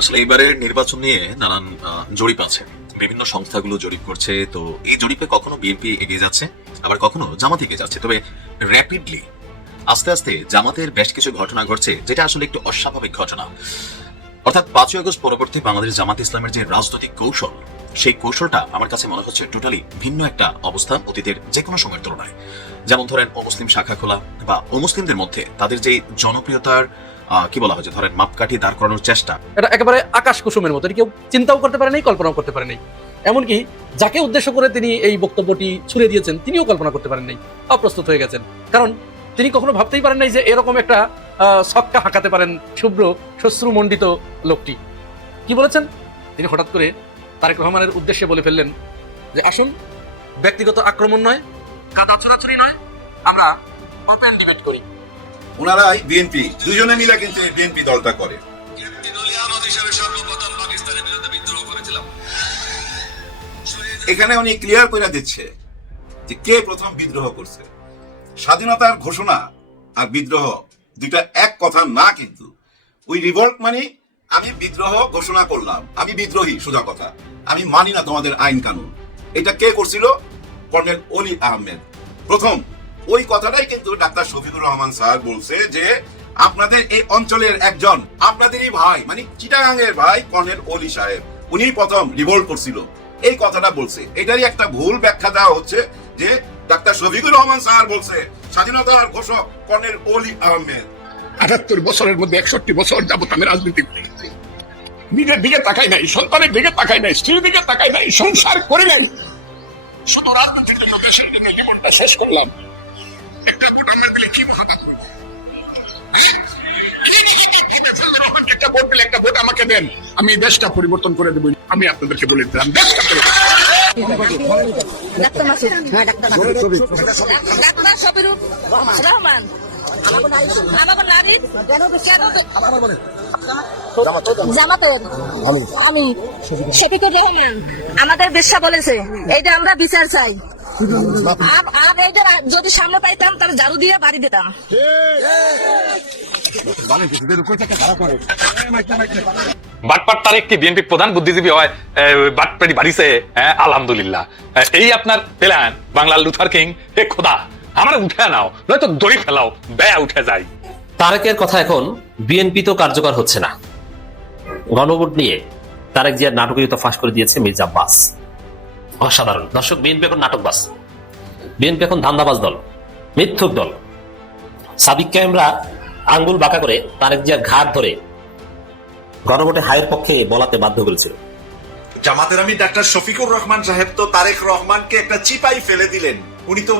আসলে এবারের নির্বাচন নিয়ে নানান জরিপ আছে, বিভিন্ন সংস্থাগুলো জরিপ করছে। তো এই জরিপে কখনো বিএনপি এগিয়ে যাচ্ছে, আবার কখনো জামাত এগিয়ে যাচ্ছে। তবে র্যাপিডলি আস্তে আস্তে জামাতের বেশ কিছু ঘটনা ঘটছে, যেটা আসলে একটু অস্বাভাবিক ঘটনা। অর্থাৎ 5ই আগস্ট পরবর্তী বাংলাদেশ জামাত ইসলামের যে রাজনৈতিক কৌশল, সেই কৌশলটা আমার কাছে মনে হচ্ছে টোটালি ভিন্ন একটা অবস্থান অতীতের যে কোনো সময়ের তুলনায়। যেমন ধরেন অমুসলিম শাখা খোলা বা অমুসলিমদের মধ্যে তাদের যে জনপ্রিয়তার কি বলা হয় যে ধরেন মাপকাঠি দাঁড় করানোর চেষ্টা, এটা একেবারে আকাশ কুসুমের মতো, কেউ চিন্তাও করতে পারে নাই, কল্পনাও করতে পারে নাই। এমনকি যাকে উদ্দেশ্য করে তিনি এই বক্তব্যটি ছুড়ে দিয়েছেন তিনিও কল্পনা করতে পারেন নাই, অপ্রস্তুত হয়ে গেছেন। কারণ তিনি কখনো ভাবতেই পারেন নাই যে এরকম একটা ছক্কা হাঁকাতে পারেন শুভ্র শ্বশ্রুমণ্ডিত লোকটি। কি বলেছেন তিনি? হঠাৎ করে তারেক রহমানের উদ্দেশ্যে বলে ফেললেন যে আসুন, ব্যক্তিগত আক্রমণ নয়, কাদা ছোড়াছুরি নয়, আমরা ওপেন ডিবেট করি। ওনারাই বিএনপি দুজনে মিলে কিন্তু বিএনপি দলটা করে। এখানে উনি ক্লিয়ার করে দিচ্ছে যে কে প্রথম বিদ্রোহ করছে। স্বাধীনতার ঘোষণা আর বিদ্রোহ দুইটা এক কথা না, কিন্তু ওই রিভল্ট মানে আমি বিদ্রোহ ঘোষণা করলাম, আমি বিদ্রোহী, সোজা কথা, আমি মানি না তোমাদের আইন কানুন। এটা কে করছিল? কর্নেল অলি আহমেদ প্রথম। ওই কথাটাই কিন্তু ডাক্তার শফিকুর রহমান স্যার বলছে যে আপনাদের এই অঞ্চলের একজন আপনাদেরই ভাই, মানে চিটাগাঙ্গের ভাই কর্নেল অলি সাহেব, উনি প্রথম রিভোল্ট করছিল, এই কথাটা বলছে। এটারই একটা ভুল ব্যাখ্যা দেওয়া হচ্ছে যে ডাক্তার শফিকুর রহমান স্যার বলছে স্বাধীনতার ঘোষক কর্নেল অলি আহমেদ। ৭৮ বছরের মধ্যে ৬১ বছর যাবত আমি রাজনীতি করেছি। নিজের দিকে তাকাই নাই, সন্তানের দিকে তাকাই নাই, স্ত্রীর দিকে তাকাই নাই, সংসার করি নাই, শুধু রাজনীতির জন্য দেশের জন্য জীবনটা শেষ করলাম। একটা ভোট আমরা দিলে কি মহাকাজ, একটা ভোট দিলে একটা ভোট আমাকে দেন, আমি দেশটা পরিবর্তন করে দেবো। আমি আপনাদেরকে বলে দিলাম দেশটা আমি শফিকুর রহমান, আমাদের বিশ্বাস বলেছে এইটা আমরা বিচার চাই। আর এইটা যদি সামনে পাইতাম তাহলে ঝাড়ু দিয়ে বাড়ি দিতাম। বাটপাট তারেক কি বিএনপি প্রধান বুদ্ধিজীবী হয়? বাটপাটি বাড়িছে, আলহামদুলিল্লাহ। এই আপনার প্ল্যান বাংলার লুথার কিং, হে খোদা আমার উঠে নাও, নয়তো দড়ি ফেলাও, ব্যয় উঠে যায়। তারেকের কথা এখন বিএনপি তো কার্যকর হচ্ছে না। গণভোট নিয়ে তারেক জিয়ার নাটকীয়তা ফাঁস করে দিয়েছে মির্জা আব্বাস। অসাধারণ দর্শক, বিএনপি এখন নাটকবাজ, বিএনপি এখন ধান্দাবাজ দল, মিথ্যুক দল। সাদিক কায়েমরা আঙ্গুল বাঁকা করে তারেক জিয়ার ঘাট ধরে গণভোটে হায়ের পক্ষে বলাতে বাধ্য করেছিল। জামাতের আমি ডাক্তার শফিকুর রহমান সাহেব তো তারেক রহমানকে একটা চিপাই ফেলে দিলেন। উনি তো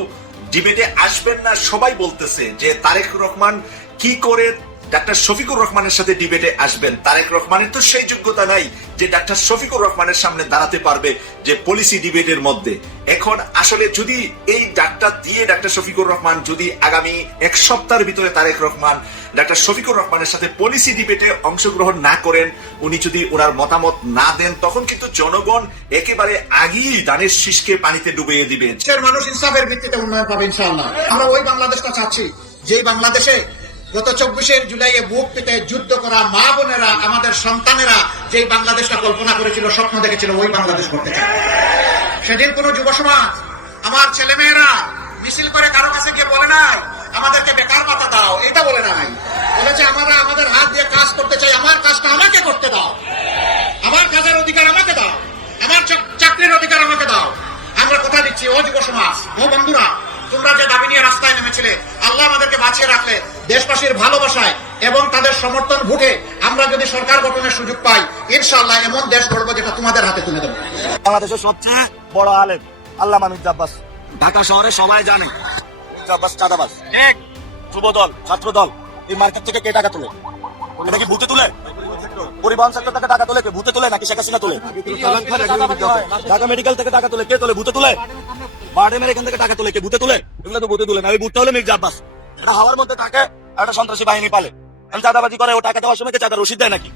ডিবেটে আসবেন না, সবাই বলতেছে যে তারেক রহমান কি করে ডাক্তার শফিকুর রহমানের সাথে ডিবেটে আসবেন। তারেক রহমানের তো সেই যোগ্যতা নাই যে ডাক্তার শফিকুর রহমানের সামনে দাঁড়াতে পারবে যে পলিসি ডিবেটের মধ্যে। এখন আসলে যদি এই ডাক্তার দিয়ে ডাক্তার শফিকুর রহমান যদি আগামী এক সপ্তাহের ভিতরে তারেক রহমান ডাক্তার শফিকুর রহমানের সাথে পলিসি ডিবেটে অংশগ্রহণ না করেন, উনি যদি ওনার মতামত না দেন, তখন কিন্তু জনগণ একেবারে আগেই ধানের শীষকে পানিতে ডুবিয়ে দিবেন। মানুষ ইনসাফের ভিত্তিতে উন্নয়ন পাবে ইনশাআল্লাহ। আমরা ওই বাংলাদেশটা চাচ্ছি যেই বাংলাদেশে গত ২৪শে জুলাইয়ে বুক পেতে যুদ্ধ করা মা বোনেরা, আমাদের সন্তানেরা যেই বাংলাদেশটা কল্পনা করেছিল, স্বপ্ন দেখেছিল, ওই বাংলাদেশ করতে চায়। সেদিন কোন যুব সমাজ, আমার ছেলে মেয়েরা মিছিল করে কারো কাছে গিয়ে বলে নাই আমাদেরকে বেকার ভাতা দাও, এটা বলে নাই। বলেছে আমরা আমাদের হাত দিয়ে কাজ করতে চাই, আমার কাজটা আমাকে করতে দাও, আমার কাজের অধিকার আমাকে দাও, আমার চাকরির অধিকার আমাকে দাও। আমরা কথা দিচ্ছি ও যুব সমাজ, ও বন্ধুরা, তোমরা যে দাবি নিয়ে রাস্তায় নেমেছিলে, আল্লাহ আমাদেরকে বাঁচিয়ে রাখলে দেশবাসীর ভালোবাসায় এবং তাদের সমর্থন ভোটে আমরা যদি সরকার গঠনের সুযোগ পাই, ইনশাআল্লাহ এমন দেশ গড়ব যেটা তোমাদের হাতে তুলে দেবো। বাংলাদেশের সবচেয়ে বড় আলেম আল্লামা মির্জা আব্বাস, ঢাকা শহরে সবাই জানে মির্জা আব্বাস চাঁদাবাজ। ঠিক, যুব দল, ছাত্র দল, এই মার্কেট থেকে কে টাকা তোলে? এটা কি ভূতে তুলে? পরিবহন সেক্টর থেকে টাকা তোলে কে? ভূতে তুলে নাকি শেখ হাসিনা তোলে? ঢাকা মেডিকেল থেকে টাকা তোলে কে? তোলে ভূতে তুলে। বারডেমের এখান থেকে টাকা তোলে কে? ভূতে তুলে। এগুলো তো ভূতে তুলে না, ওই ভূতটা হলে মির্জা আব্বাস। এটা হাওয়ার মধ্যে থাকে, একটা সন্ত্রাসী বাহিনী পালে, চাঁদাবাজি করে, ও টাকা দেওয়ার সময় চাঁদা রসিদ দেয় নাকি?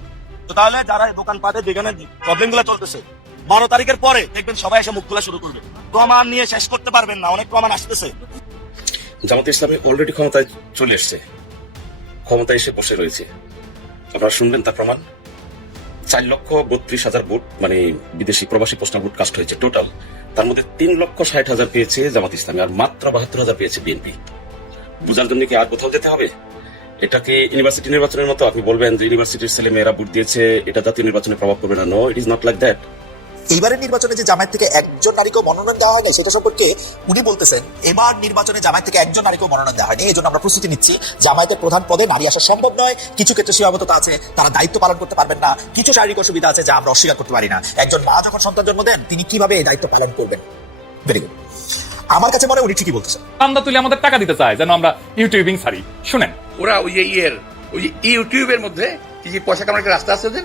তো তাহলে যারা দোকান পাটে যেখানে প্রবলেম গুলো চলতেছে, 12 তারিখের পরে দেখবেন সবাই এসে মুখ খোলা শুরু করবে। প্রমাণ নিয়ে শেষ করতে পারবেন না, অনেক প্রমাণ আসতেছে। জামাত ইসলামী অলরেডি ক্ষমতায় চলে এসছে, ক্ষমতায় এসে বসে রয়েছে। আপনারা শুনবেন তার প্রমাণ। 4,32,000 ভোট মানে বিদেশি প্রবাসী পোস্টাল ভোট কাস্ট হয়েছে টোটাল। তার মধ্যে 3,60,000 পেয়েছে জামাত ইসলামী আর মাত্র 72,000 পেয়েছে বিএনপি। বুঝার জন্য কি আর কোথাও যেতে হবে? এটাকে ইউনিভার্সিটি নির্বাচনের মতো আপনি বলবেন যে ইউনিভার্সিটির ছেলে মেয়েরা ভোট দিয়েছে, এটা জাতীয় নির্বাচনে প্রভাব পড়বে না? No, it is not like that. এইবারের নির্বাচনে যে জামায়াত থেকে একজন নারীকেও মনোনয়ন দেওয়া হয়নি সেটা সম্পর্কে উনি বলতেছেন এবার নির্বাচনে জামায়াত থেকে একজন নারীকেও মনোনয়ন দেওয়া হয়নি, এই জন্য আমরা প্রস্তুতি নিচ্ছি। জামায়াতের প্রধান পদে নারী আসা সম্ভব নয়, কিছু ক্ষেত্রে সীমাবদ্ধতা আছে, তারা দায়িত্ব পালন করতে পারবেন না, কিছু শারীরিক অসুবিধা আছে যা আমরা অস্বীকার করতে পারি না। একজন মা যখন সন্তান জন্ম দেন তিনি কিভাবে এই দায়িত্ব পালন করবেন? Very good. আমার কাছে মনে হয় উনি ঠিকই বলতেছেন। আমরা তুলে আমাদের টাকা দিতে চায় যেন আমরা ইউটিউবিং সারি। শুনেন, ওরা ওই যে ওই যে ইউটিউবের মধ্যে কি যে পয়সা কামানোর একটা রাস্তা আছে ওদের,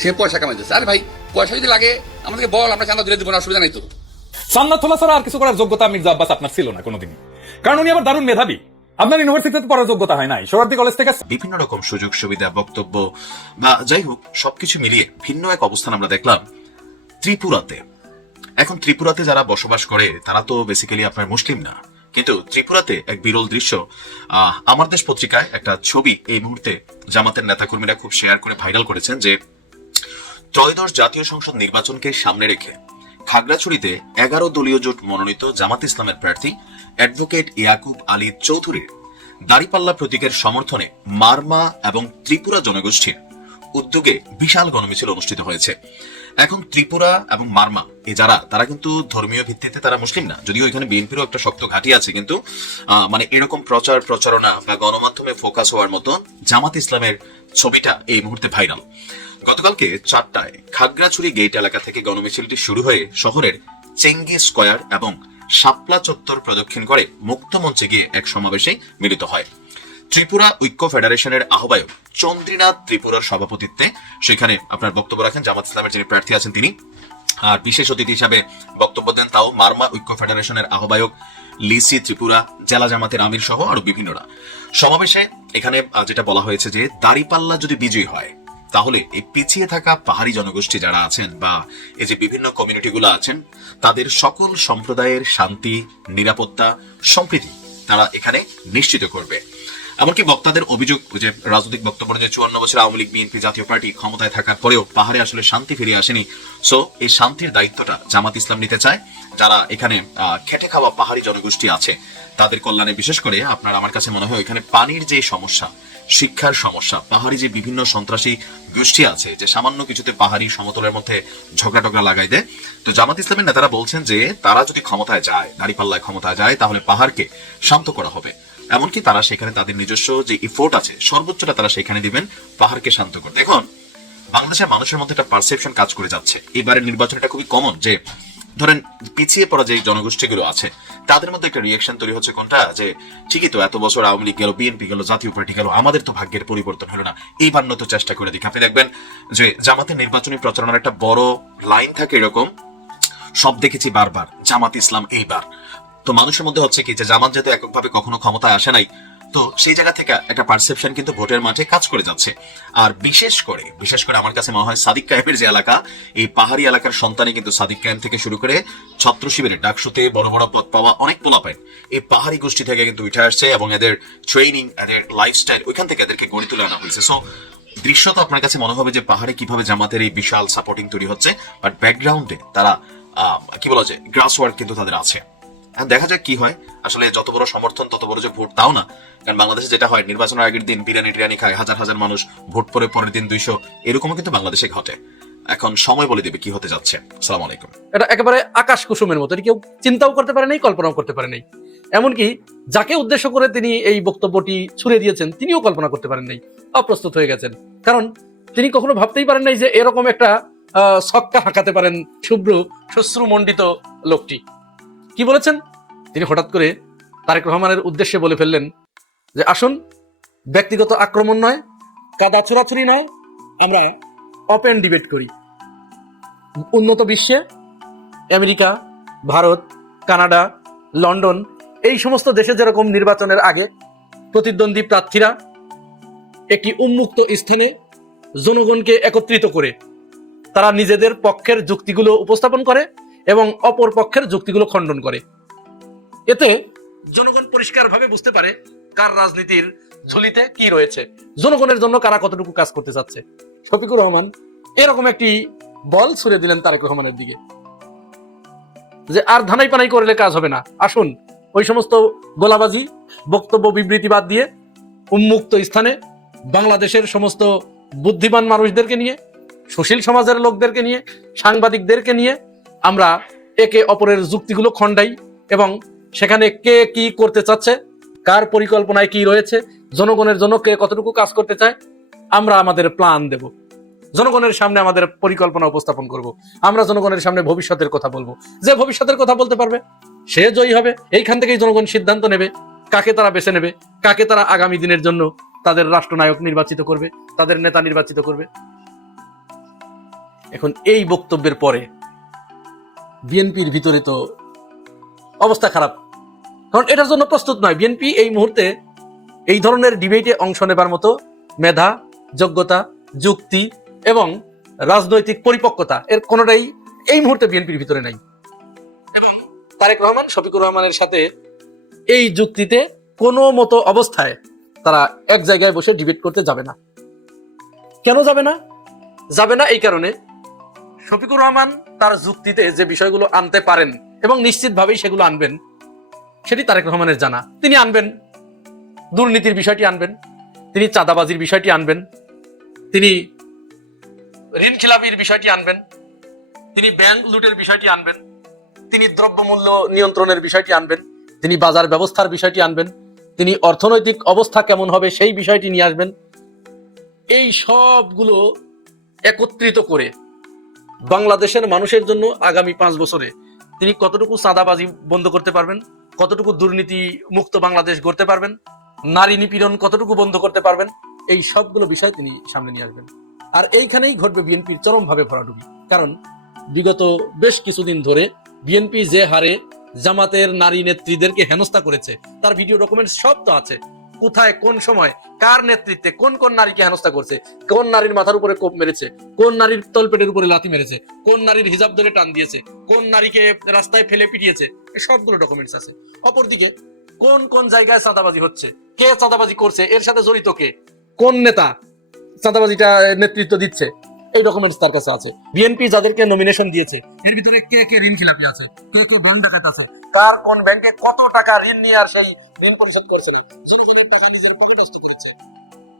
সে পয়সা কামাইতেছে। আরে ভাই, পয়সা যদি লাগে আমাদেরকে বল, আমরা চাঁদা দিলে দেবো না, অসুবিধা নেই তো। সান্নাত তোলা ছাড়া আর কিছু করার যোগ্যতা মির্জা আব্বাস আপনার ছিল না কোনোদিনই, কারণ উনি আবার দারুণ মেধাবী। আপনার ইউনিভার্সিটিতে পড়ার যোগ্যতা হয় নাই, সোহরাওয়ার্দী কলেজ থেকে বিভিন্ন রকম সুযোগ সুবিধা, বক্তব্য বা যাই হোক সবকিছু মিলিয়ে ভিন্ন এক অবস্থান আমরা দেখলাম ত্রিপুরাতে। এখন ত্রিপুরাতে যারা বসবাস করে তারা তো বেসিক্যালি আপনার মুসলিম না, কিন্তু ত্রিপুরাতে এক বিরল দৃশ্য। আমার দেশ পত্রিকায় একটা ছবি এই মুহূর্তে জামাতের নেতাকর্মীরা খুব শেয়ার করে ভাইরাল করেছেন যে ত্রয়োদশ জাতীয় সংসদ নির্বাচনকে সামনে রেখে খাগড়াছড়িতে 11 দলীয় জোট মনোনীত জামাত ইসলামের প্রার্থী অ্যাডভোকেট ইয়াকুব আলী চৌধুরীর দাড়িপাল্লা প্রতীকের সমর্থনে মারমা এবং ত্রিপুরা জনগোষ্ঠীর উদ্যোগে বিশাল গণমিছিল অনুষ্ঠিত হয়েছে। এখন ত্রিপুরা এবং মারমা যারা, তারা কিন্তু ধর্মীয় ভিত্তিতে তারা মুসলিম না, যদিও এখানে বিএনপিরও একটা শক্ত ঘাঁটি আছে, কিন্তু মানে এরকম প্রচার প্রচারণা বা গণমাধ্যমে ফোকাস হওয়ার মতন জামাত ইসলামের ছবিটা এই মুহূর্তে ভাইরাল। গতকালকে 4টায় খাগড়াছড়ি গেট এলাকা থেকে গণমিছিলটি শুরু হয়ে শহরের চেঙ্গি স্কয়ার এবং শাপলা চত্বর প্রদক্ষিণ করে মুক্তমঞ্চে গিয়ে এক সমাবেশে মিলিত হয়। ত্রিপুরা ঐক্য ফেডারেশনের আহ্বায়ক চন্দ্রীনাথ ত্রিপুরার সভাপতিত্বে সেখানে আপনার বক্তব্য রাখেন জামাত ইসলামের যিনি প্রার্থী আছেন তিনি। আর বিশেষ অতিথি হিসাবে বক্তব্য দেন তাও মারমা ঐক্য ফেডারেশনের আহ্বায়ক লিসি ত্রিপুরা, জেলা জামাতের আমির সহ আরো বিভিন্নরা। সমাবেশে এখানে যেটা বলা হয়েছে যে দাড়িপাল্লা যদি বিজয়ী হয় তাহলে এই পিছিয়ে থাকা পাহাড়ি জনগোষ্ঠী যারা আছেন বা এই যে বিভিন্ন কমিউনিটিগুলো আছেন তাদের সকল সম্প্রদায়ের শান্তি, নিরাপত্তা, সম্প্রীতি তারা এখানে নিশ্চিত করবে। এমনকি বক্তাদের অভিযোগ যে রাজনৈতিক বক্তব্য যে 54 বছর আওয়ামী লীগ বিএনপি জাতীয় পার্টি ক্ষমতায় থাকার পরেও পাহাড়ে আসলে শান্তি ফিরে আসেনি। সো এই শান্তির দায়িত্বটা জামাত ইসলাম নিতে চায়। যারা এখানে খেটে খাওয়া পাহাড়ি জনগোষ্ঠী আছে তাদের কল্যাণে, বিশেষ করে আপনার আমার কাছে মনে হয় এখানে পানির যে সমস্যা, শিক্ষার সমস্যা, পাহাড়ি যে বিভিন্ন সন্ত্রাসী গোষ্ঠী আছে যে সামান্য কিছুতে পাহাড়ি সমতলের মধ্যে ঝগড়া টগড়া লাগাই দেয়। তো জামাত ইসলামের নেতারা বলছেন যে তারা যদি ক্ষমতায় যায়, দাঁড়িপাল্লায় ক্ষমতায় যায়, তাহলে পাহাড়কে শান্ত করা হবে। এমনকি তারা সেখানে তাদের নিজস্ব যে ইফোর্ট আছে সর্বোচ্চটা তারা সেখানে দিবেন পাহাড়কে শান্ত করতে। এখন বাংলাদেশের মানুষের মধ্যে একটা পারসেপশন কাজ করে যাচ্ছে এবারের নির্বাচন, এটা খুবই কমন যে ধরেন পিছিয়ে পড়া যে জনগোষ্ঠীগুলো আছে তাদের মধ্যে একটা রিয়েকশন তৈরি হচ্ছে কোনটা, যে ঠিকই তো এত বছর আওয়ামী লীগ গেল, বিএনপি গেল, জাতীয় পার্টি গেল, আমাদের তো ভাগ্যের পরিবর্তন হলো না, এইবার তো চেষ্টা করে দেখি। আপনি দেখবেন যে জামাতের নির্বাচনী প্রচারণার একটা বড় লাইন থাকে এরকম, সব দেখেছি বারবার জামাত ইসলাম এইবার। তো মানুষের মধ্যে হচ্ছে কি যে জামাত যেহেতু এককভাবে কখনো ক্ষমতায় আসে নাই, তো সেই জায়গা থেকে একটা পারসেপশন কিন্তু ভোটের মাঠে কাজ করে যাচ্ছে। আর বিশেষ করে আমার কাছে মনে হয় সাদিক কায়েমের যে এলাকা, এই পাহাড়ি এলাকার সন্তানই কিন্তু সাদিক কায়েম থেকে শুরু করে ছাত্র শিবিরে ডাকসুতে বড় বড় পদ পাওয়া অনেক পোলাপাইন এই পাহাড়ি গোষ্ঠী থেকে কিন্তু উঠে আসছে এবং এদের ট্রেনিং, এদের লাইফস্টাইল ওইখান থেকে এদেরকে গড়ে তুলে আনা হয়েছে। সো দৃশ্য তো আপনার কাছে মনে হবে যে পাহাড়ে কিভাবে জামাতের এই বিশাল সাপোর্টিং তৈরি হচ্ছে, বাট ব্যাকগ্রাউন্ডে তারা কি বলা যায় গ্রাস ওয়ার্ক কিন্তু তাদের আছে। দেখা যাক কি হয়। আসলে যত বড় সমর্থন তত বড় যে ভোট তাও না, কারণ বাংলাদেশে যেটা হয় নির্বাচনের আগের দিন বিরিয়ানি খায় হাজার হাজার মানুষ, ভোট পরে পরের দিন 200, এরকমও কিন্তু বাংলাদেশে ঘটে। এখন সময় বলে দেবে কি হতে যাচ্ছে। আসসালামু আলাইকুম। এটা একেবারে আকাশ কুসুমের মতো, কেউ চিন্তাও করতে পারে নাই, কল্পনাও করতে পারে নাই। এমনকি যাকে উদ্দেশ্য করে তিনি এই বক্তব্যটি ছুড়ে দিয়েছেন তিনিও কল্পনা করতে পারেন নাই, অপ্রস্তুত হয়ে গেছেন। কারণ তিনি কখনো ভাবতেই পারেন নাই যে এরকম একটা ছক্কা হাঁকাতে পারেন শুভ্র শ্বশ্রুমণ্ডিত লোকটি। কি বলেছেন তিনি? হঠাৎ করে তারেক রহমানের উদ্দেশ্যে বলে ফেললেন যে আসুন ব্যক্তিগত আক্রমণ নয়, কাদা ছোড়াছুরি নয়, আমরা ওপেন ডিবেট করি। উন্নত বিশ্বে আমেরিকা, ভারত, কানাডা, লন্ডন এই সমস্ত দেশে যেরকম নির্বাচনের আগে প্রতিদ্বন্দ্বী প্রার্থীরা একটি উন্মুক্ত স্থানে জনগণকে একত্রিত করে তারা নিজেদের পক্ষের যুক্তিগুলো উপস্থাপন করে এবং অপর পক্ষের যুক্তিগুলো খণ্ডন করে, এতে জনগণ পরিষ্কারভাবে বুঝতে পারে কার রাজনীতির ঝুলিতে কি রয়েছে, জনগণের জন্য কারা কতটুকু কাজ করতে চাচ্ছে। শফিকুর রহমান এরকম একটি বল ছুড়ে দিলেন তারেক রহমানের দিকে যে আর ধানাই পানাই করলে কাজ হবে না, আসুন ওই সমস্ত গোলাবাজি বক্তব্য বিবৃতি বাদ দিয়ে উন্মুক্ত স্থানে বাংলাদেশের সমস্ত বুদ্ধিমান মানুষদেরকে নিয়ে, সুশীল সমাজের লোকদেরকে নিয়ে, সাংবাদিকদেরকে নিয়ে আমরা একে অপরের যুক্তিগুলো খণ্ডাই এবং সেখানে কে কি করতে চাচ্ছে, কার পরিকল্পনায় কি রয়েছে, জনগণের জন্য কে কতটুকু কাজ করতে চায়, আমরা আমাদের প্ল্যান দেব, জনগণের সামনে আমাদের পরিকল্পনা উপস্থাপন করব, আমরা জনগণের সামনে ভবিষ্যতের কথা বলবো। যে ভবিষ্যতের কথা বলতে পারবে সে জয়ী হবে। এইখান থেকেই জনগণ সিদ্ধান্ত নেবে কাকে তারা বেছে নেবে, কাকে তারা আগামী দিনের জন্য তাদের রাষ্ট্রনায়ক নির্বাচিত করবে, তাদের নেতা নির্বাচিত করবে। এখন এই বক্তব্যের পরে বিএনপির ভিতরে তো অবস্থা খারাপ, কারণ এটার জন্য প্রস্তুত নয়। বিএনপি এই মুহূর্তে এই ধরনের ডিবেটে অংশ নেবার মতো মেধা, যোগ্যতা, যুক্তি এবং রাজনৈতিক পরিপক্কতা এর কোনোটাই এই মুহূর্তে বিএনপির ভিতরে নাই। এবং তারেক রহমান, শফিকুর রহমানের সাথে এই যুক্তিতে কোনো মতো অবস্থায় তারা এক জায়গায় বসে ডিবেট করতে যাবে না। কেন যাবে না? যাবে না এই কারণে, শফিকুর রহমান তার যুক্তিতে যে বিষয়গুলো আনতে পারেন এবং নিশ্চিতভাবেই সেগুলো আনবেন, সেটি তারেক রহমানের জানা। তিনি আনবেন দুর্নীতির বিষয়টি আনবেন, তিনি চাঁদাবাজির বিষয়টি আনবেন, তিনি ঋণ খিলাপির বিষয়টি আনবেন, তিনি ব্যাংক লুটের বিষয়টি আনবেন, তিনি দ্রব্যমূল্য নিয়ন্ত্রণের বিষয়টি আনবেন, তিনি বাজার ব্যবস্থার বিষয়টি আনবেন, তিনি অর্থনৈতিক অবস্থা কেমন হবে সেই বিষয়টি নিয়ে আসবেন। এই সবগুলো একত্রিত করে বাংলাদেশের মানুষের জন্য আগামী 5 বছরে তিনি কতটুকু চাঁদাবাজি বন্ধ করতে পারবেন, কতটুকু দুর্নীতি মুক্ত বাংলাদেশ গড়তে পারবেন, নারী নিপীড়ন কতটুকু বন্ধ করতে পারবেন, এই সবগুলো বিষয় তিনি সামনে নিয়ে আসবেন। আর এইখানেই ঘটবে বিএনপির চরমভাবে ভরাডুবি। কারণ বিগত বেশ কিছুদিন ধরে বিএনপি যে হারে জামাতের নারী নেত্রীদেরকে হেনস্থা করেছে তার ভিডিও ডকুমেন্টস সব তো আছে। কোথায়, কোন সময়, কার নেতৃত্বে কোন কোন নারীকে হেনস্থা করছে, কোন নারীর মাথার উপরে কোপ মেরেছে, কোন নারীর তলপেটের উপরে লাথি মেরেছে, কোন নারীর হিজাব ধরে টান দিয়েছে, কোন নারীকে রাস্তায় ফেলে পিটিয়েছে, সবগুলো ডকুমেন্টস আছে। অপরদিকে কোন কোন জায়গায় চাঁদাবাজি হচ্ছে, কে চাঁদাবাজি করছে, এর সাথে জড়িত কে, কোন নেতা চাঁদাবাজিটা নেতৃত্ব দিচ্ছে, এই ডকুমেন্টস তার কাছে আছে। বিএনপি যাদেরকে নমিনেশন দিয়েছে এর ভিতরে কে কে ঋণ খিলাপি আছে, কে কে ব্যাংক ডাকাত আছে, কার কোন ব্যাংকে কত টাকা ঋণ নিয়ে আর সেই ঋণ পরিশোধ করছে না, জনগণের টাকা নিজের পকেটস্থ করেছে,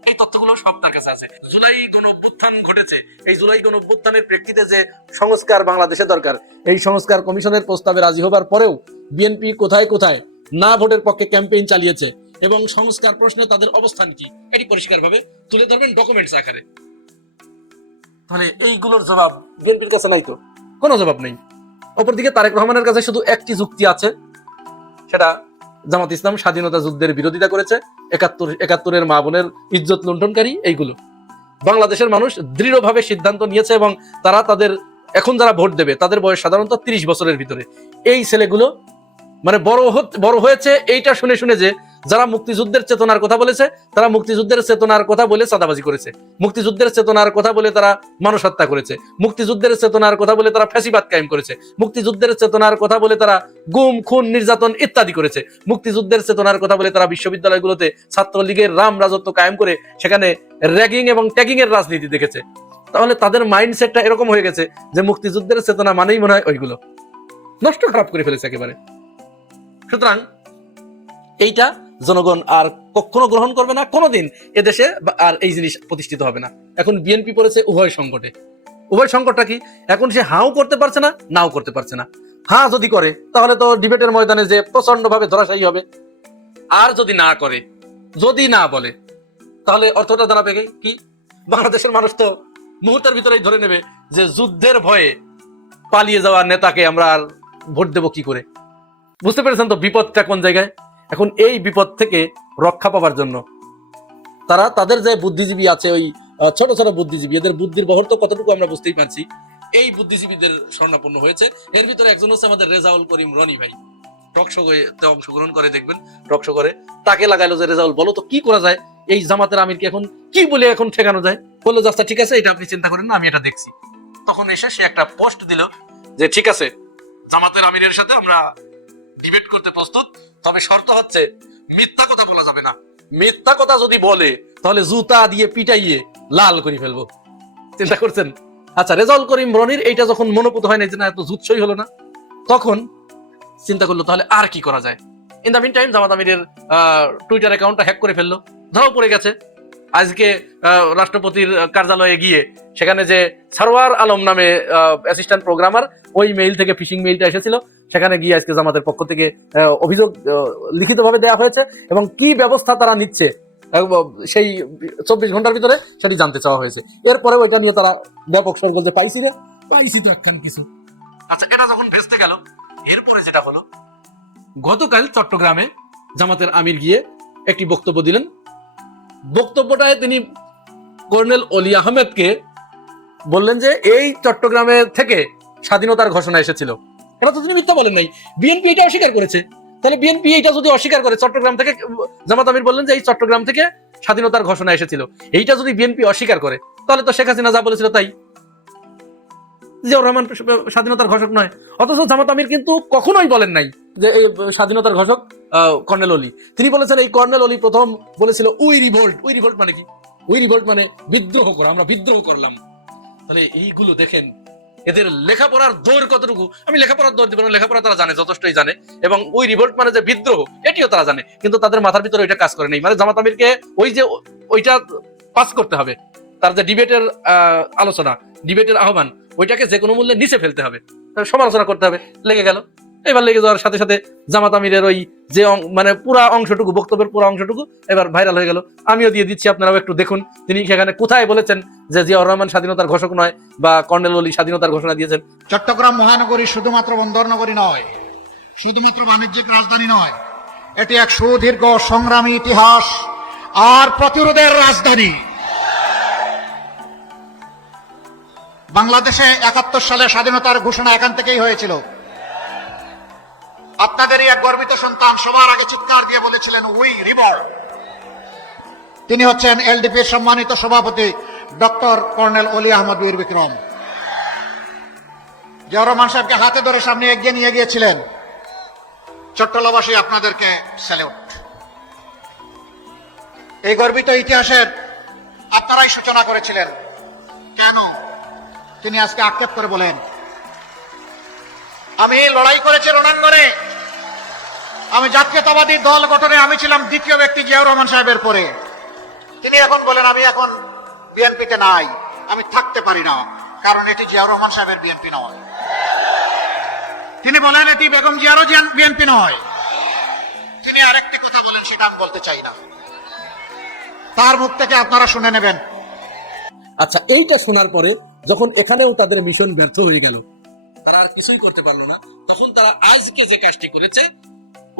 এই তথ্যগুলো সব তার কাছে আছে। জুলাই গণঅভ্যুত্থান ঘটেছে, এই জুলাই গণঅভ্যুত্থানের প্রেক্ষিতে যে সংস্কার বাংলাদেশে দরকার, এই সংস্কার কমিশনের প্রস্তাবে রাজি হবার পরেও বিএনপি কোথায় কোথায় না ভোটের পক্ষে ক্যাম্পেইন চালিয়েছে এবং সংস্কার প্রশ্নে তাদের অবস্থান কি, এটি পরিষ্কারভাবে তুলে ধরবেন ডকুমেন্টস আকারে। তাহলে এইগুলোর জবাব বিএনপির কাছে নাই, তো কোনো জবাব নেই। অপরদিকে তারেক রহমানের কাছে শুধু একটি যুক্তি আছে, সেটা জামাত ইসলাম স্বাধীনতা যুদ্ধের বিরোধিতা করেছে, 71-এর মা বোনের ইজ্জত লুণ্ঠনকারী। এইগুলো বাংলাদেশের মানুষ দৃঢ়ভাবে সিদ্ধান্ত নিয়েছে এবং তারা তাদের এখন যারা ভোট দেবে তাদের বয়স সাধারণত 30 বছরের ভিতরে। এই ছেলেগুলো মানে বড় হয়েছে এইটা শুনে শুনে যে যারা মুক্তিযুদ্ধের চেতনার কথা বলেছে তারা মুক্তিযুদ্ধের চেতনার কথা বলে চাঁদাবাজি করেছে, মুক্তিযুদ্ধের চেতনার কথা বলে তারা মানুষ হত্যা করেছে, মুক্তিযুদ্ধের চেতনার কথা বলে তারা ফ্যাসিবাদ কায়েম করেছে, মুক্তিযুদ্ধের চেতনার কথা বলে তারা গুম, খুন, নির্যাতন ইত্যাদি করেছে, মুক্তিযুদ্ধের চেতনার কথা বলে তারা বিশ্ববিদ্যালয়গুলোতে ছাত্রলীগের রাম রাজত্ব কায়েম করে সেখানে র্যাগিং এবং ট্যাগিং এর রাজনীতি দেখেছে। তাহলে তাদের মাইন্ডসেটটা এরকম হয়ে গেছে যে মুক্তিযুদ্ধের চেতনা মানেই মনে হয় ওইগুলো নষ্ট, খারাপ করে ফেলেছে একেবারে। সুতরাং এইটা জনগণ আর কখনো গ্রহণ করবে না, কোনোদিন এদেশে আর এই জিনিস প্রতিষ্ঠিত হবে না। এখন বিএনপি পড়েছে উভয় সংকটে। উভয় সংকটটা কি? এখন সে হাও করতে পারছে না, নাও করতে পারছে না। হ্যাঁ যদি করে তাহলে তো ডিবেটের ময়দানে যে প্রচন্ড ভাবে ধরাশায়ী হবে, আর যদি না করে, যদি না বলে, তাহলে অর্থটা দাঁড়াবে কি? বাংলাদেশের মানুষ তো মুহূর্তের ভিতরেই ধরে নেবে যে যুদ্ধের ভয়ে পালিয়ে যাওয়া নেতাকে আমরা আর ভোট দেব কি করে। বুঝতে পেরেছেন তো বিপদটা কোন জায়গায়? এখন এই বিপদ থেকে রক্ষা পাওয়ার জন্য তারা তাদের যে বুদ্ধিজীবী আছে, ওই ছোট ছোট বুদ্ধিজীবী, এদের বুদ্ধির বহর তো কতটুকু আমরা বুঝতেই পারছি, এই বুদ্ধিজীবীদের শরণাপন্ন হয়েছে। এর ভিতরে একজন হচ্ছে আমাদের রেজাউল করিম রনি ভাই, টকশোতে অংশগ্রহণ করে, দেখবেন টকশো করে, তাকে লাগাইলো যে রেজাউল বলো তো কি করা যায়, এই জামাতের আমিরকে এখন কি বলে এখন ঠেকানো যায়। বললো যে আচ্ছা ঠিক আছে, এটা আপনি চিন্তা করেন না, আমি এটা দেখছি। তখন এসে সে একটা পোস্ট দিল যে ঠিক আছে, জামাতের আমিরের সাথে আমরা ডিবেট করতে প্রস্তুত, তবে শর্ত হচ্ছে মিথ্যা কথা বলা যাবে না, মিথ্যা কথা যদি বলে তাহলে জুতা দিয়ে পিটাইয়ে লাল করে ফেলবো। চিন্তা করছেন? আচ্ছা, রেজাউল করিম রনির এইটা যখন মনোপুত হয় না যে না এত জুৎসই হলো না, তখন চিন্তা করলো তাহলে আর কি করা যায়। ইন দ্য মিন টাইম জামাত আমিরের টুইটার অ্যাকাউন্টটা হ্যাক করে ফেললো, ধরাও পড়ে গেছে। আজকে রাষ্ট্রপতির কার্যালয়ে গিয়ে সেখানে যে সারওয়ার আলম নামে অ্যাসিস্ট্যান্ট প্রোগ্রামার, ওই মেইল থেকে ফিশিং মেইলটা এসেছিল, সেখানে গিয়ে আজকে জামাতের পক্ষ থেকে অভিযোগ লিখিতভাবে দেওয়া হয়েছে এবং কি ব্যবস্থা তারা নিচ্ছে সেই 24 ঘন্টার ভিতরে সেটি জানতে চাওয়া হয়েছে। এরপরে ওইটা নিয়ে তারা ব্যাপক সরগোল যে পাইছি রে পাইছি তো একখান কিছু। আচ্ছা, এটা যখন ভেস্তে গেল, এরপরে যেটা হলো, গতকাল চট্টগ্রামে জামাতের আমির গিয়ে একটি বক্তব্য দিলেন। বক্তব্যটায় তিনি কর্নেল অলি আহমেদকে বললেন যে এই চট্টগ্রামে থেকে স্বাধীনতার ঘোষণা এসেছিল। এটা তো তিনি মিথ্যা বলেন নাই, বিএনপি এটা অস্বীকার করেছে। তাহলে বিএনপি এটা যদি অস্বীকার করে, চট্টগ্রাম থেকে, জামাত আমির বললেন যে এই চট্টগ্রাম থেকে স্বাধীনতার ঘোষণা এসেছিল, এইটা যদি বিএনপি অস্বীকার করে, তাহলে তো শেখ হাসিনা যা বলেছিল তাই, জিয়াউর রহমান স্বাধীনতার ঘোষক নয়। অথচ জামাত আমির কিন্তু কখনোই বলেন নাই যে এই স্বাধীনতার ঘোষক কর্নেল অলি। তিনি বলেছেন এই কর্নেল অলি প্রথম বলেছিল উই রিভোল্ট। উই রিভোল্ট মানে কি? উই রিভোল্ট মানে বিদ্রোহ করা, আমরা বিদ্রোহ করলাম। তাহলে এইগুলো দেখেন এদের লেখাপড়ার দৌড় কতটুকু। আমি লেখাপড়ার দৌড় দিব না, লেখাপড়া তারা জানে, যথেষ্টই জানে। এবং ওই রিভোল্ট মানে যে বিদ্রোহ, এটিও তারা জানে, কিন্তু তাদের মাথার ভিতরে ওইটা কাজ করে নেই। মানে জামাত আমিরকে ওই যে ওইটা পাস করতে হবে, তার যে ডিবেটের আলোচনা, ডিবেটের আহ্বান, ওইটাকে যে কোনো মূল্যে নিচে ফেলতে হবে, সমালোচনা করতে হবে। লেগে গেল, এবার লেগে যাওয়ার সাথে সাথে জামাত আমিরের ওই যে মানে পুরা অংশটুকু, বক্তব্যের পুরা অংশটুকু এবার ভাইরাল হয়ে গেল। আমিও দিয়ে দিচ্ছি, আপনারাও একটু দেখুন তিনি সেখানে কোথায় বলেছেন যে জিয়াউর রহমান স্বাধীনতার ঘোষক নয় বা কর্নেল অলি স্বাধীনতার ঘোষণা দিয়েছেন। চট্টগ্রাম মহানগরী শুধুমাত্র বন্দর নগরী নয়, শুধুমাত্র বাণিজ্যিক রাজধানী নয়, এটি এক সুদীর্ঘ সংগ্রামী ইতিহাস আর প্রতিরোধের রাজধানী। বাংলাদেশে 71 সালে স্বাধীনতার ঘোষণা এখান থেকেই হয়েছিল। আপনাদেরই এক গর্বিত সন্তান সবার আগে চিৎকার দিয়ে বলেছিলেন উই রিভোল্ট। তিনি হচ্ছেন এলডিপির সম্মানিত সভাপতি ডক্টর কর্নেল অলি আহমদ বীর বিক্রম। জিয়াউর রহমান সাহেবকে হাতে ধরে সামনে এগিয়ে নিয়ে গিয়েছিলেন। চট্টলাবাসী আপনাদেরকে স্যালুট। এই গর্বিত ইতিহাসের আপনারাই সূচনা করেছিলেন। কেন? তিনি আজকে আক্ষেপ করে বলেন, আমি লড়াই করেছি রণাঙ্গনে, আমি জাতীয়তাবাদী দল গঠনে আমি ছিলাম দ্বিতীয় ব্যক্তি জিয়াউর রহমান সাহেবের পরে। তিনি এখন বলেন আমি এখন বিএনপিতে নাই, আমি থাকতে পারি না, কারণ এটি জিয়াউর রহমান সাহেবের বিএনপি নয়। তিনি বলেন এটি বেগম জিয়ারও বিএনপি নয়। তিনি আরেকটি কথা বলেন, সেটা আমি বলতে চাই না, তার মুখ থেকে আপনারা শুনে নেবেন। আচ্ছা, এইটা শোনার পরে যখন এখানেও তাদের মিশন ব্যর্থ হয়ে গেল, তারা আর কিছুই করতে পারলো না, তখন তারা আজকে যে কাজটি করেছে,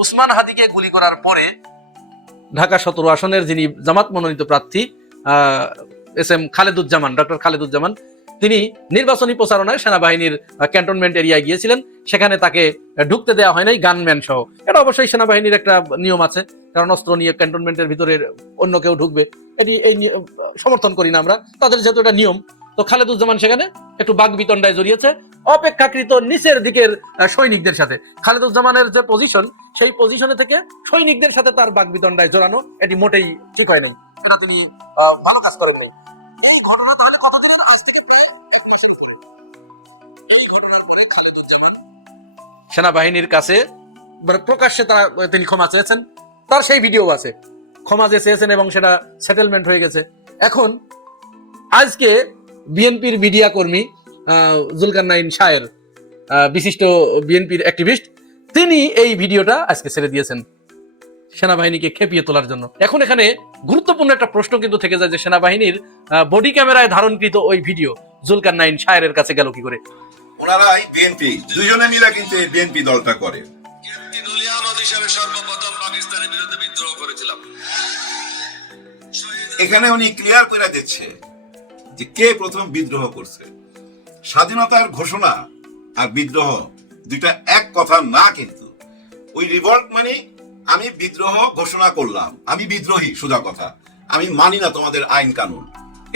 উসমান হাদিকে গুলি করার পরে ঢাকা 17 আসনের যিনি জামাত মনোনীত প্রার্থী S M Khaleduzzaman, doctor Khaleduzzaman, তিনি নির্বাচনী প্রচারণায় সেনাবাহিনীর ক্যান্টনমেন্ট এরিয়ায় গিয়েছিলেন। সেখানে তাকে ঢুকতে দেওয়া হয় নাই গানম্যান সহ। এটা অবশ্যই সেনাবাহিনীর একটা নিয়ম আছে, কারণ অস্ত্র নিয়ে ক্যান্টনমেন্টের ভিতরে অন্য কেউ ঢুকবে, এটি এই সমর্থন করি না আমরা, তাদের যেহেতু এটা নিয়ম। তো খালেদুজ্জামান সেখানে একটু বাগবিতণ্ডায় জড়িয়েছে অপেক্ষাকৃত নিচের দিকের সৈনিকদের সাথে। খালেদুজ্জামানের যে পজিশন, সেই পজিশনে থেকে সৈনিকদের সাথে তার বাগবিতণ্ডায় জড়ানো, এটি মোটেই ঠিক হয় নাই, এটা তিনি ভালো কাজ করেন নাই। এই ঘটনা তাহলে কতদিনের? আজ থেকে প্রায় 1 বছর পরে। এই ঘটনার পরে খালেদুজ্জামান সেনাবাহিনীর কাছে প্রকাশ্যে তিনি ক্ষমা চেয়েছেন, তার সেই ভিডিও আছে, ক্ষমা যে চেয়েছেন এবং সেটা সেটেলমেন্ট হয়ে গেছে। এখন আজকে বিএনপির মিডিয়া কর্মী জুলকারনাইন শায়ের, বিশিষ্ট বিএনপির অ্যাক্টিভিস্ট, তিনি এই ভিডিওটা আজকে ছেড়ে দিয়েছেন সেনাবাহিনীকে খেপিয়ে তোলার জন্য। এখন এখানে গুরুত্বপূর্ণ একটা প্রশ্ন কিন্তু থেকে যায় যে সেনাবাহিনীর বডি ক্যামেরায় ধারণকৃত ওই ভিডিও জুলকারনাইন শায়ের কাছে গেল কি করে? ওনারাই বিএনপি দুজনে মিলে কিন্তু বিএনপি দলটা করে। সর্বপ্রথম পাকিস্তানের বিরুদ্ধে বিদ্রোহ করেছিলাম। এখানে উনি ক্লিয়ার করে দিচ্ছে যে কে প্রথম বিদ্রোহ করছে। স্বাধীনতার ঘোষণা আর বিদ্রোহ দুইটা এক কথা না, কিন্তু ওই রিভোল্ট মানে আমি বিদ্রোহ ঘোষণা করলাম, আমি বিদ্রোহী, সোজা কথা, আমি মানি না তোমাদের আইন কানুন।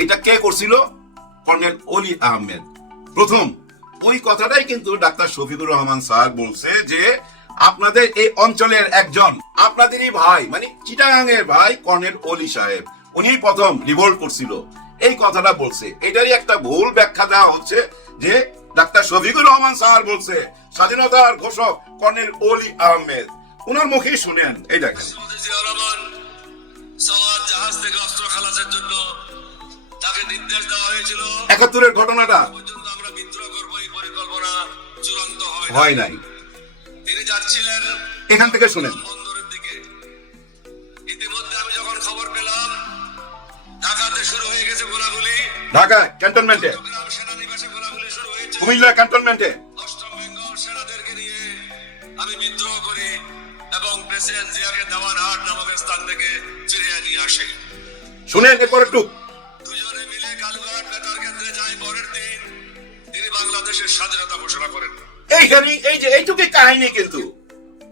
এটা কে করছিল? কর্নেল অলি আহমেদ প্রথম। ওই কথাটাই কিন্তু ডাক্তার শফিকুর রহমান স্যার বলছে যে আপনাদের এই অঞ্চলের একজন আপনাদেরই ভাই, মানে চিটাগাং এর ভাই কর্নেল অলি সাহেব, উনি প্রথম রিভোল্ট করছিল। এই কথাটা বলছে। এটারই একটা ভুল ব্যাখ্যা দেওয়া হচ্ছে যে ডাক্তার শফিকুর রহমান স্যার বলছে স্বাধীনতার ঘোষক কর্নেল অলি আহমেদ। ওনার মুখেই শুনেন, এই দেখেন। জাহাজ থেকে অস্ত্র খালাসের জন্য তাকে নির্দেশ দেওয়া হয়েছিল ৭১-এর ঘটনাটা আমরা বিদ্রোহ করবো, এই পরিকল্পনা চূড়ান্ত হয় নাই। তিনি যাচ্ছিলেন এখান থেকে শুনেন। বন্দরের দিকে। ইতিমধ্যে আমি যখন খবর পেলাম ঢাকাতে শুরু হয়ে গেছে গোলাগুলি, ঢাকা ক্যান্টনমেন্টে, সেনানিবাসে গোলাগুলি শুরু হয়েছে, কুমিল্লা ক্যান্টনমেন্টে, অষ্টম বেঙ্গল সেনাদেরকে নিয়ে আমি বিদ্রোহ করি এবং প্রেসিডেন্ট জিয়াকে দেওয়ানহাট নামক স্থান থেকে ফিরিয়ে নিয়ে আসি। শুনেন এরপর একটু। দুজনে মিলে কালুঘাট বেতার কেন্দ্রে যাই। পরের দিন তিনি বাংলাদেশের স্বাধীনতা ঘোষণা করেন। এইখানে এই যে এইটুকুই কাহিনী, কিন্তু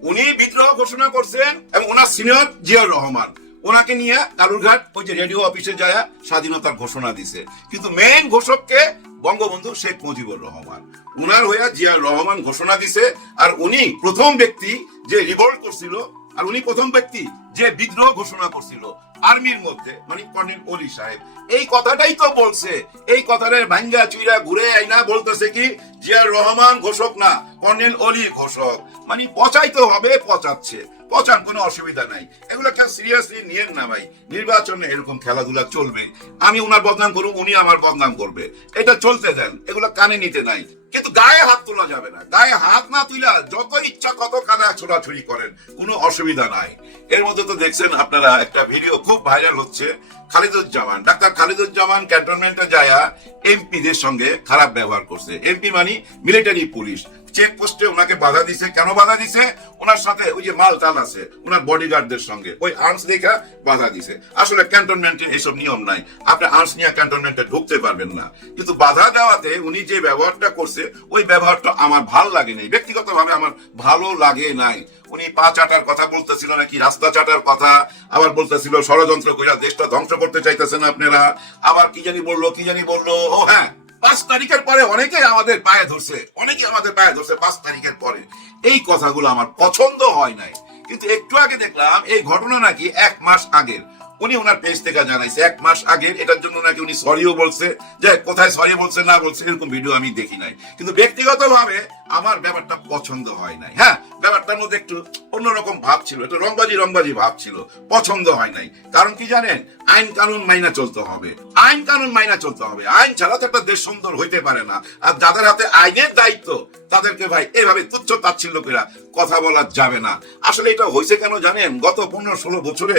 উনি বিদ্রোহ ঘোষণা করছেন এবং ওনার সিনিয়র জিয়াউর রহমান ওনাকে নিয়ে কালুরঘাট ওই যে রেডিও অফিসে যায় স্বাধীনতার ঘোষণা দিছে। কিন্তু মেইন ঘোষককে বঙ্গবন্ধু শেখ মুজিবুর রহমান, উনার হইয়া জিয়াউর রহমান ঘোষণা দিছে। আর উনি প্রথম ব্যক্তি যে রিভোল্ট করছিল, আর উনি প্রথম ব্যক্তি যে বিদ্রোহ ঘোষণা করছিল আর্মির মধ্যে, মানে কর্নেল অলি সাহেব। এই কথাটাই তো বলছে। এই কথাটা ভাঙ্গা চুইরা ঘুরে আইনা বলতেছে কি জিয়াউর রহমান ঘোষক না, কর্নেল অলি ঘোষক। মানে পচাইতে হবে, পচাচ্ছে, পচান, কোনো অসুবিধা নাই। এগুলো কেউ সিরিয়াসলি নিয়েন না ভাই। নির্বাচনে এরকম খেলাধুলা চলবে, আমি উনার বদনাম করব, উনি আমার বদনাম করবে, এটা চলতে দেন, এগুলো কানে নিতে নাই। কিন্তু গায়ে হাত তোলা যাবে না। গায়ে হাত না তুলা যত ইচ্ছা কত কাদা ছোড়াছুড়ি করেন, কোনো অসুবিধা নাই। এর মধ্যে তো দেখছেন আপনারা একটা ভিডিও খুব ভাইরাল হচ্ছে, খালিদুজ্জামান, ডাক্তার খালিদুজ্জামান ক্যান্টনমেন্টে যায়া এমপিদের সঙ্গে খারাপ ব্যবহার করছে। এমপি মানে মিলিটারি পুলিশ, চেকপোস্টে ওনাকে বাধা দিছে। কেন বাধা দিছে? ওনার সাথে ওই যে মাল টাল আছে ওনার বডিগার্ডদের সঙ্গে, ওই আর্মস দেখা বাধা দিছে। আসলে ক্যান্টনমেন্টে এসব নিয়ম নাই, আপনি আর্মস নিয়ে ক্যান্টনমেন্টে ঢুকতে পারবেন না। কিন্তু বাধা দেওয়াতে উনি যে ব্যবহারটা করছে, ওই ব্যবহারটা আমার ভালো লাগে নাই, ব্যক্তিগতভাবে আমার ভালো লাগে নাই। উনি পা চাটার কথা বলতেছিল, নাকি রাস্তা চাটার কথা, আবার বলতেছিল ষড়যন্ত্র কইরা দেশটা ধ্বংস করতে চাইতেছেন আপনারা, আবার কি জানি বললো। ও হ্যাঁ, 5 তারিখের পরে অনেকে আমাদের পায়ে ধরছে, 5 তারিখের পরে। এই কথাগুলো আমার পছন্দ হয় নাই। কিন্তু একটু আগে দেখলাম এই ঘটনা নাকি 1 মাস আগের। উনি ওনার পেজ থেকে জানাইছে 1 মাস আগের, এটার জন্য নাকি উনি সরিও বলছে। যে কোথায় সরি বলছে না বলছে এরকম ভিডিও আমি দেখি নাই। কিন্তু ব্যক্তিগতভাবে আমার ব্যাপারটা পছন্দ হয় নাই। হ্যাঁ, ব্যাপারটার মধ্যে একটু অন্যরকম ভাব ছিল, একটু রংবাজি ভাব ছিল, পছন্দ হয় নাই। কারণ কি জানেন, আইন কানুন মাইনা চলতে হবে, আইন ছাড়া তো একটা দেশ সুন্দর হইতে পারে না। আর যাদের হাতে আইনের দায়িত্ব তাদেরকে ভাই এভাবে তুচ্ছ তাচ্ছিল্য করে কথা বলা যাবে না। আসলে এটা হয়েছে কেন জানেন, গত 15-16 বছরে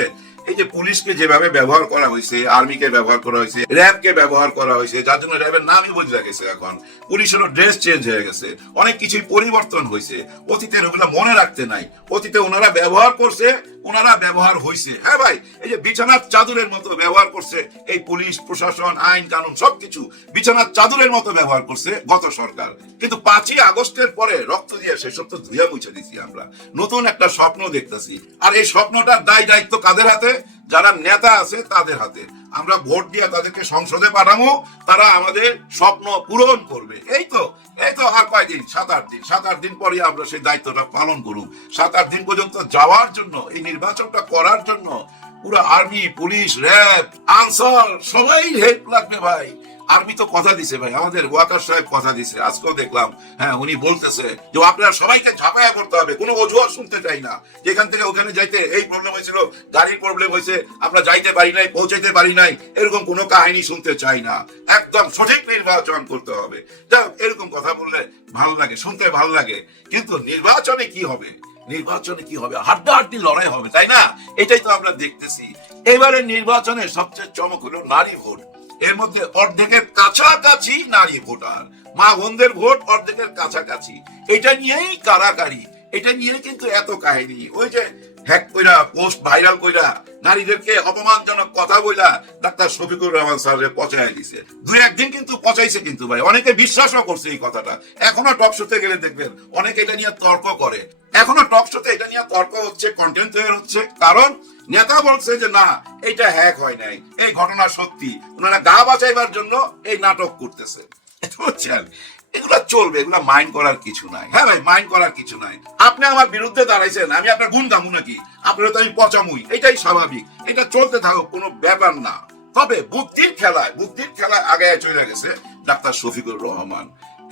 এই যে পুলিশকে যেভাবে ব্যবহার করা হয়েছে, আর্মিকে ব্যবহার করা হয়েছে, র্যাবকে ব্যবহার করা হয়েছে, যার জন্য র্যাবের নামই বদলে গেছে। এখন পুলিশেরও ড্রেস চেঞ্জ হয়ে গেছে, অনেক কিছুই পরিবর্তন হয়েছে। অতীতের ওগুলো মনে রাখতে নাই। অতীতে ওনারা ব্যবহার করছে, ওনারা ব্যবহার হয়েছে। হ্যাঁ ভাই, এই যে বিছানার চাদরের মতো ব্যবহার করছে এই পুলিশ প্রশাসন, আইন কানুন সবকিছু বিছানার চাদরের মতো ব্যবহার করছে গত সরকার। কিন্তু 5ই আগস্টের পরে রক্ত দিয়ে সেসব তো ধুইয়া মুছে দিচ্ছি আমরা। নতুন একটা স্বপ্ন দেখতেছি, আর এই স্বপ্নটার দায়িত্ব কাদের হাতে? যারা নেতা আছে তাদের হাতে। আমরা ভোট দিয়ে তাদেরকে সংসদে পাঠাবো, তারা আমাদের স্বপ্ন পূরণ করবে। এই তো আর কয়দিন, 7-8 দিন পরে আমরা সেই দায়িত্বটা পালন করব। 7-8 দিন পর্যন্ত যাওয়ার জন্য, এই নির্বাচনটা করার জন্য পুরো আর্মি, পুলিশ, র্যাব, আনসার সবাই হেল্প লাগবে ভাই। আর্মি তো কথা দিছে ভাই, আমাদের ওয়াকার সাহেব কথা দিছে, আজকেও দেখলাম। হ্যাঁ, উনি বলতেছে যে আপনারা সবাইকে ঝাঁপায়া করতে হবে, কোনো অজুহাত শুনতে চাই না। যেখান থেকে ওখানে যাইতে এই প্রবলেম হয়েছিল, গাড়ির প্রবলেম হয়েছে, আমরা যাইতে পারি নাই, পৌঁছাইতে পারি নাই, এরকম কোনো কাহিনী শুনতে চাই না। একদম সঠিক নির্বাচন করতে হবে। যাই হোক, এরকম কথা বললে ভালো লাগে, শুনতে ভালো লাগে। কিন্তু নির্বাচনে কি হবে? হাড্ডাহাড্ডি লড়াই হবে, তাই না? এটাই তো আমরা দেখতেছি। এবারে নির্বাচনে সবচেয়ে চমক হলো নারী ভোট। এর মধ্যে অর্ধেকের কাছাকাছি নারী ভোটার, মা বোনদের ভোট অর্ধেকের কাছাকাছি। এটা নিয়েই কারাকারি, এটা নিয়ে কিন্তু এত কাহিনী। ওই যে হ্যাক কইরা, পোস্ট ভাইরাল কইরা, নারীদেরকে অপমানজনক কথা বইলা ডাক্তার শফিকুর রহমান স্যারের পচাই দিছে। 2-1 দিন কিন্তু পচাইছে, কিন্তু ভাই অনেকে বিশ্বাসও করছে এই কথাটা। এখনো টক শোতে গেলে দেখবেন অনেকে এটা নিয়ে তর্ক করে, এখনো টক শোতে এটা নিয়ে তর্ক হচ্ছে, কন্টেন্ট তৈরি হচ্ছে। কারণ নেতা বলছে যে না, এটা হ্যাক হয় নাই, এই ঘটনা সত্যি। ওনারা গা বাঁচাইবার জন্য এই নাটক করতেছে, বুঝছেন? এগুলা চলবে, এগুলা মাইন্ড করার কিছু নাই। হ্যাঁ ভাই, মাইন্ড করার কিছু নাই। আপনি আমার বিরুদ্ধে দাঁড়াইছেন, আমি আপনার গুণ গামু নাকি? আপনার তো আমি পচামুই, এটাই স্বাভাবিক, এটা চলতে থাকুক, কোনো ব্যাপার না। তবে বুদ্ধির খেলায় আগে চলে গেছে ডাক্তার শফিকুর রহমান।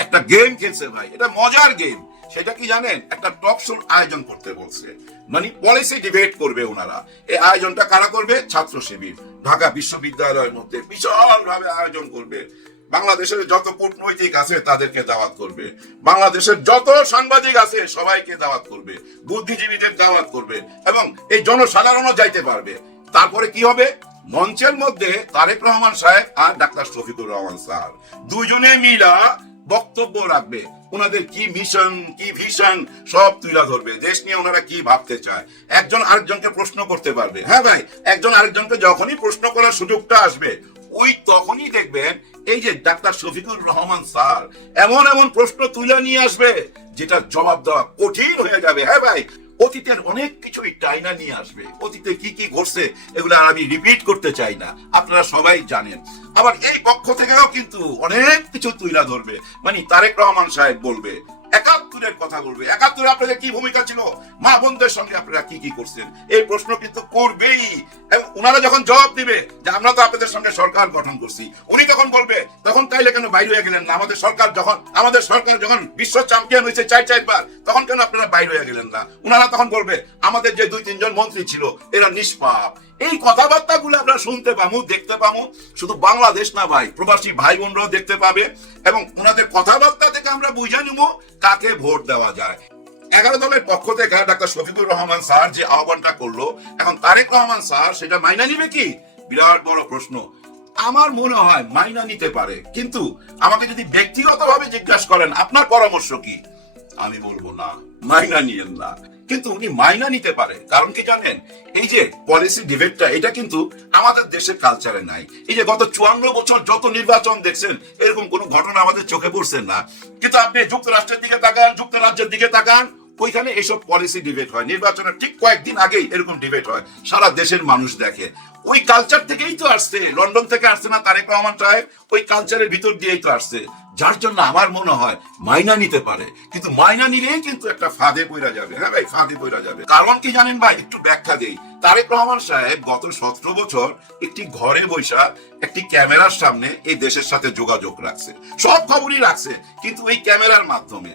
একটা গেম খেলছে ভাই, এটা মজার গেম। সেটা কি জানেন? একটা টক শোর আয়োজন করতে বলছে, মানে পলিসি ডিবেট করবে ওনারা। এই আয়োজনটা কারা করবে? ছাত্র শিবির ঢাকা বিশ্ববিদ্যালয়ের মধ্যে বিশাল ভাবে আয়োজন করবে। বাংলাদেশের যত কূটনৈতিক আছে তাদেরকে দাওয়াত করবে, বাংলাদেশের যত সাংবাদিক আছে সবাইকে দাওয়াত করবে, বুদ্ধিজীবীদের দাওয়াত করবে, এবং এই জনসাধারণও যাইতে পারবে। তারপরে কি হবে? মঞ্চের মধ্যে তারেক রহমান সাহেব আর ডাক্তার শফিকুর রহমান স্যার দুজনে মিলা বক্তব্য রাখবে। ওনাদের কি মিশন, কি ভিশন সব তুলে ধরবে, দেশ নিয়ে ওনারা কি ভাবতে চায়। একজন আরেকজনকে প্রশ্ন করতে পারবে। হ্যাঁ ভাই, একজন আরেকজনকে যখনই প্রশ্ন করার সুযোগটা আসবে, ওই তখনই দেখবেন এই যে ডাক্তার শফিকুর রহমান স্যার এমন এমন প্রশ্ন তুলে নিয়ে আসবে যেটা জবাব দেওয়া কঠিন হয়ে যাবে। হ্যাঁ ভাই, অতীতের অনেক কিছুই টাইনা নিয়ে আসবে। অতীতে কি কি ঘটছে এগুলো আর আমি রিপিট করতে চাই না, আপনারা সবাই জানেন। আবার এই পক্ষ থেকেও কিন্তু অনেক কিছু তুলে ধরবে, মানে তারেক রহমান সাহেব বলবে ৭১-এর কথা বলবে। ৭১-এ আপনাদের কি ভূমিকা ছিল, মা বোনদের সঙ্গে আপনারা কি কি করছেন, এই প্রশ্ন কিন্তু করবেই। এবং ওনারা যখন জবাব দিবে যে আমরা তো আপনাদের সঙ্গে সরকার গঠন করছি, উনি তখন বলবে তখন তাইলে কেন বাইরে হয়ে গেলেন না? আমাদের সরকার যখন বিশ্ব চ্যাম্পিয়ন হয়েছে ৪-৪ বার, তখন কেন আপনারা বাইরে হয়ে গেলেন না? ওনারা তখন বলবে আমাদের যে ২-৩ জন মন্ত্রী ছিল এরা নিষ্পাপ। এই কথাবার্তা গুলো আমরা শুনতে পাবো, দেখতে পাবো। শুধু বাংলাদেশ না ভাই, প্রবাসী ভাই বোনরাও দেখতে পাবে, এবং ওনাদের কথাবার্তা থেকে আমরা বুঝে নিব কাকে ভোট দেওয়া যায়। 11 দলের পক্ষ থেকে ডাক্তার শফিকুর রহমান স্যার যে আহ্বানটা করলো, এখন তারেক রহমান স্যার সেটা মাইনা নিবে কি? বিরাট বড় প্রশ্ন। আমার মনে হয় মাইনা নিতে পারে, কিন্তু আমাকে যদি ব্যক্তিগতভাবে জিজ্ঞাসা করেন আপনার পরামর্শ কি, আমি বলবো না, মাইনা নিয়েন না। কিন্তু উনি মাইনা নিতে পারে, কারণ কি জানেন? এই যে পলিসি ডিবেটটা, এটা কিন্তু আমাদের দেশের কালচারে নাই। এই যে গত 54 বছর যত নির্বাচন দেখছেন, এরকম কোন ঘটনা আমাদের চোখে পড়ছে না। কিন্তু আপনি যুক্তরাষ্ট্রের দিকে তাকান, যুক্তরাজ্যের দিকে তাকান, ওইখানে এইসব পলিসি ডিবেট হয়। নির্বাচনের ঠিক কয়েকদিন আগেই এরকম ডিবেট হয়, সারা দেশের মানুষ দেখে। ওই কালচার থেকেই তো আসছে, লন্ডন থেকে আসছে না তারেক রহমান সাহেব? ওই কালচারের ভিতর দিয়েই তো আসছে। যার জন্য আমার মনে হয় মাইনা নিতে পারে, কিন্তু মাইনা নিলেই কিন্তু একটা ফাঁদে পড়া যাবে। হ্যাঁ ভাই, ফাঁদে পড়া যাবে। কারণ কি জানেন ভাই, একটু ব্যাখ্যা দেই। তারেক রহমান সাহেব গত 17 বছর একটি ঘরে বৈশা একটি ক্যামেরার সামনে এই দেশের সাথে যোগাযোগ রাখছে, সব খবরই রাখছে, কিন্তু ওই ক্যামেরার মাধ্যমে।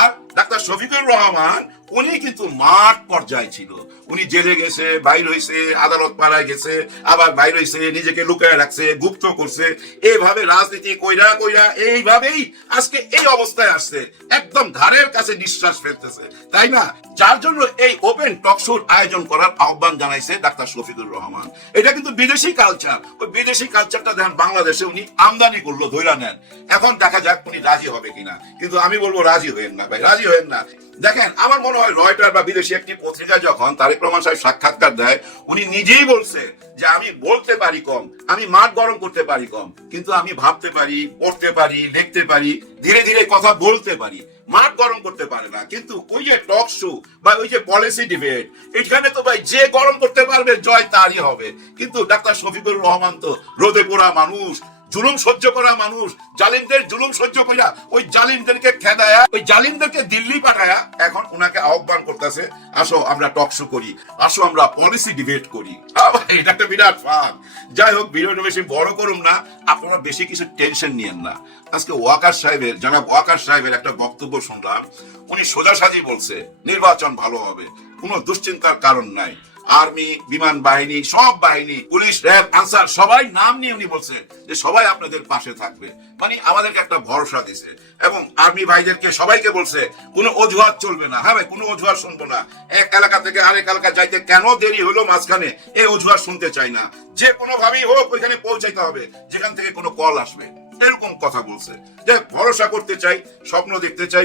আর ডাক্তার শফিকুর রহমান উনি কিন্তু মাঠ পর্যায়ে ছিল। উনি জেলে গেছে, বাইর হয়েছে, আদালত পাড়ায় গেছে, আবার বাইর হয়েছে, নিজেকে লুকায় রাখছে, গুপ্ত করছে। এইভাবে রাজনীতি কইরা কইরা এইভাবেই আজকে এই অবস্থায় আসছে, একদম ঘাড়ের কাছে নিঃশ্বাস ফেলতেছে, তাই না? যার জন্য এই ওপেন টক শোর আয়োজন করার আহ্বান জানাইছে ডাক্তার শফিকুর রহমান। এটা কিন্তু বিদেশি কালচার। ওই বিদেশি কালচারটা দেখেন বাংলাদেশে উনি আমদানি করলো, ধইরা নেন। এখন দেখা যাক উনি রাজি হবে কিনা, কিন্তু আমি বলবো রাজি হয়েন না ভাই, রাজি হয়েন না। দেখেন, আমার মনে হয় রয়টার বা বিদেশি একটি পত্রিকা যখন তারেক রহমান সাহেব সাক্ষাৎকার দেয়, উনি নিজেই বলছে যে আমি বলতে পারি কম, আমি মাঠ গরম করতে পারি কম, কিন্তু আমি ভাবতে পারি, পড়তে পারি, লিখতে পারি, ধীরে ধীরে কথা বলতে পারি। মাঠ গরম করতে পারে না। কিন্তু ওই যে টক শো বা ওই যে পলিসি ডিবেট, এখানে তো ভাই যে গরম করতে পারবে জয় তারই হবে। কিন্তু ডাক্তার শফিকুর রহমান তো রোদে পোড়া মানুষ, জুলুম সহ্য করা মানুষ, জালিমদের জুলুম সহ্য করা, ওই জালিমদেরকে খেদায়া, ওই জালিমদেরকে দিল্লি পাঠায়া এখন ওনাকে আহ্বান করতেছে, আসো আমরা টক শো করি, আসো আমরা পলিসি ডিবেট করি। এটা একটা বিরাট ফান। যাই হোক, ভিডিওটা বেশি বড় করুন না, আপনারা বেশি কিছু টেনশন নিয়েন না। আজকে জনাব ওয়াকার সাহেবের একটা বক্তব্য শুনলাম। উনি সোজাসাজি বলছে নির্বাচন ভালো হবে, কোনো দুশ্চিন্তার কারণ নাই। আর্মি, বিমান বাহিনী, সব বাহিনী, পুলিশ, র্যাব, আনসার, সবাই নাম নিয়ে উনি বলছে যে সবাই আপনাদের পাশে থাকবে, মানে আমাদেরকে একটা ভরসা দিছে। এবং আর্মি ভাইদেরকে সবাইকে বলছে কোনো অজুহাত চলবে না। হ্যাঁ ভাই, কোনো অজুহাত শুনবো না। এক এলাকা থেকে আরেক এলাকা যাইতে কেন দেরি হলো মাঝখানে, এই অজুহাত শুনতে চাই না। যে কোনো ভাবেই হোক ওইখানে পৌঁছাইতে হবে যেখান থেকে কোনো কল আসবে, এরকম কথা বলছে। যে ভরসা করতে চাই, স্বপ্ন দেখতে চাই।